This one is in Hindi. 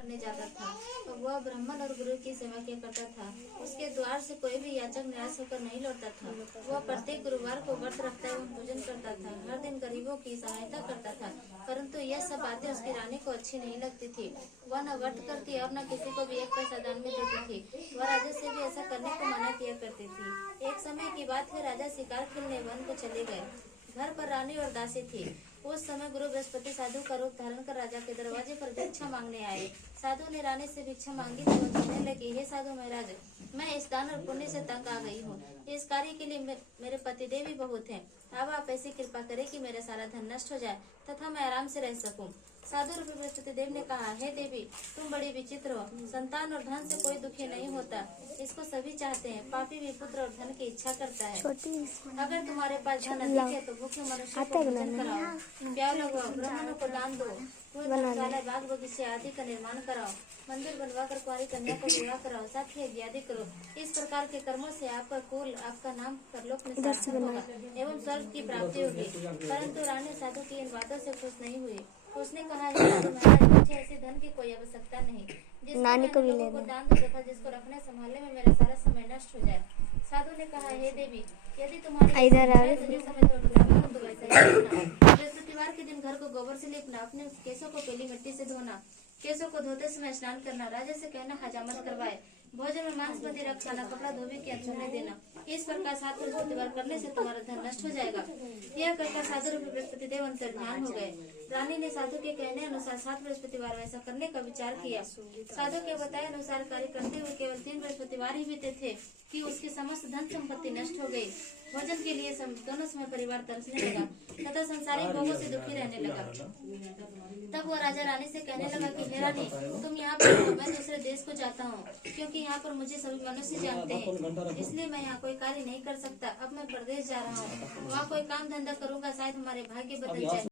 करने जाता था। तो वह ब्राह्मण और गुरु की सेवा किया करता था। उसके द्वार से कोई भी याचक निराश होकर नहीं लौटता था। वह प्रत्येक गुरुवार को व्रत रखता एवं पूजन करता था। हर दिन गरीबों की सहायता करता था। परंतु यह सब बातें उसकी रानी को अच्छी नहीं लगती थी। वह न व्रत करती और न किसी को भी एक पैसा दान में देती थी। वह राजा से भी ऐसा करने को मना किया करती थी। एक समय की बात है, राजा शिकार खेलने वन को चले गए। घर पर रानी और दासी थी। उस समय गुरु बृहस्पति साधु का रूप धारण कर राजा के दरवाजे पर भिक्षा मांगने आए। साधु ने रानी से भिक्षा मांगी तो वह कहने लगी, हे साधु महाराज, मैं इस दान और पुण्य से तंग आ गई हूँ। इस कार्य के लिए मेरे पति देवी बहुत हैं। अब आप ऐसी कृपा करें कि मेरा सारा धन नष्ट हो जाए तथा मैं आराम से रह सकूं। साधु रूपी बृहस्पति देव ने कहा, हे देवी, तुम बड़ी विचित्र हो। संतान और धन से कोई दुखी नहीं होता, इसको सभी चाहते हैं। पापी भी पुत्र और धन की इच्छा करता है। अगर तुम्हारे पास धन अधिक है तो भूखे मनुष्यों को भोजन कराओ, प्यार लगाओ, ब्राह्मणों को दान दो, धर्मशाला, बाग बगीचे आदि का निर्माण कराओ, मंदिर बनवाकर कुंवारी कन्या को विवाह कराओ, साथ यज्ञ आदि करो। इस प्रकार के कर्मों से आपका कुल, आपका नाम परलोक में सार्थक होगा एवं स्वर्ग की प्राप्ति होगी। परंतु रानी साधु की इन बातों से खुश नहीं हुई। उसने कहा, हे साधु महाराज, मुझे ऐसे धन की कोई आवश्यकता नहीं जिसको मैं लोगों को दान दूं तथा जिसको रखने संभालने में मेरा सारा समय नष्ट हो जाए। साधु ने कहा, हे देवी, यदि तुम्हारी जैसा मैं तो वैसा ही करना। बृहस्पतिवार के दिन घर को गोबर से लीपना, अपने केसों को पीली मिट्टी से धोना, केसों को धोते समय स्नान करना, राजा से कहना हजामत करवाए, भोजन में मांस मदिरा खाना, कपड़ा धोबी के अनछुने देना। इस प्रकार 7 बृहस्पतिवार करने से तुम्हारा धन नष्ट हो जाएगा। यह कहकर साधु रूपी बृहस्पति देव अंतर्ध्यान हो गए। रानी ने साधु के कहने अनुसार 7 बृहस्पतिवार वैसा करने का विचार किया। साधु के बताए अनुसार कार्य करते हुए केवल 3 बृहस्पतिवार ही बीते थे कि उसकी समस्त धन संपत्ति नष्ट हो गई। भोजन के लिए दोनों समय परिवार तरसने लगा तथा संसारिक भोगों से दुखी रहने लगा। तब वह राजा रानी से कहने लगा कि हे रानी, तुम यहाँ पर हो, मैं दूसरे देश को जाता हूँ, क्योंकि यहाँ पर मुझे सभी मनुष्य जानते हैं, इसलिए मैं यहाँ कोई कार्य नहीं कर सकता। अब मैं प्रदेश जा रहा हूँ, वहाँ कोई काम धंधा करूँगा, शायद हमारे भाग्य बदल जाए।